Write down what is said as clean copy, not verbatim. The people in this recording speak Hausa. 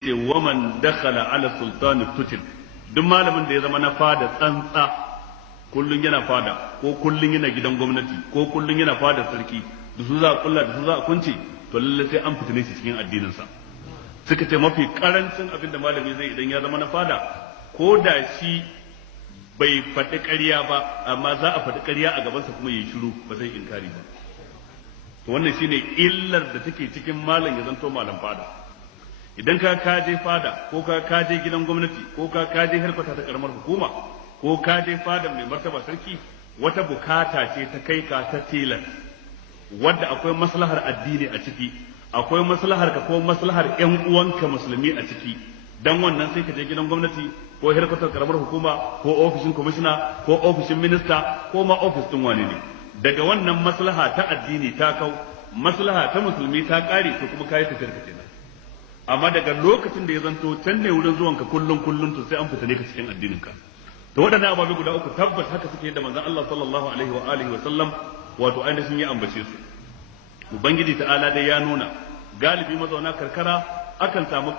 ce waman dakhala ala sultani tutil, duk malamin da ya zama na fada tsantsa, kullun yana fada ko kullun yana gidan gwamnati ko kullun yana fada sarki, da su za a kulla da su za a kunce, to lalle sai an fitine shi cikin addinin sa. Suka ce mafi karancin abin da malami zai idan ya zama na fada, ko da shi bai faɗi ƙarya ba, amma za a faɗi ƙarya a gabansa kuma yayi shiru ba zai inkari ba. To wannan shine illar da take cikin malam ya zanto malam fada. Idan ka je fada ko ka je gidan gwamnati ko ka je harkata ta karamar hukuma ko ka je fada mai martaba sarki, wata bukata ce ta kai ka ta tilas wadda akwai maslahar addini a ciki, akwai maslahar ka ko maslahar ƴan uwanka musulmi a ciki, dan wannan sai ka je gidan gwamnati ko harkatar karamar hukuma ko ofishin kwamishina ko ofishin minista ko ma ofis din wani ne. Daga wannan maslaha ta addini ta kau, maslaha ta musulmi ta kare, to kuma kai tafiyar ka kenan. Amma daga lokacin da ya zanto can ne wurin zuwanka kullum to sai an fitane ka cikin addinin ka. To waɗannan ababe guda uku tabbas haka suke da manzon Allah sallallahu alaihi wa alihi wa sallam, wato ainihin ya ambace su. Ubangiji ta'ala dai ya nuna galibi mazauna karkara akan samu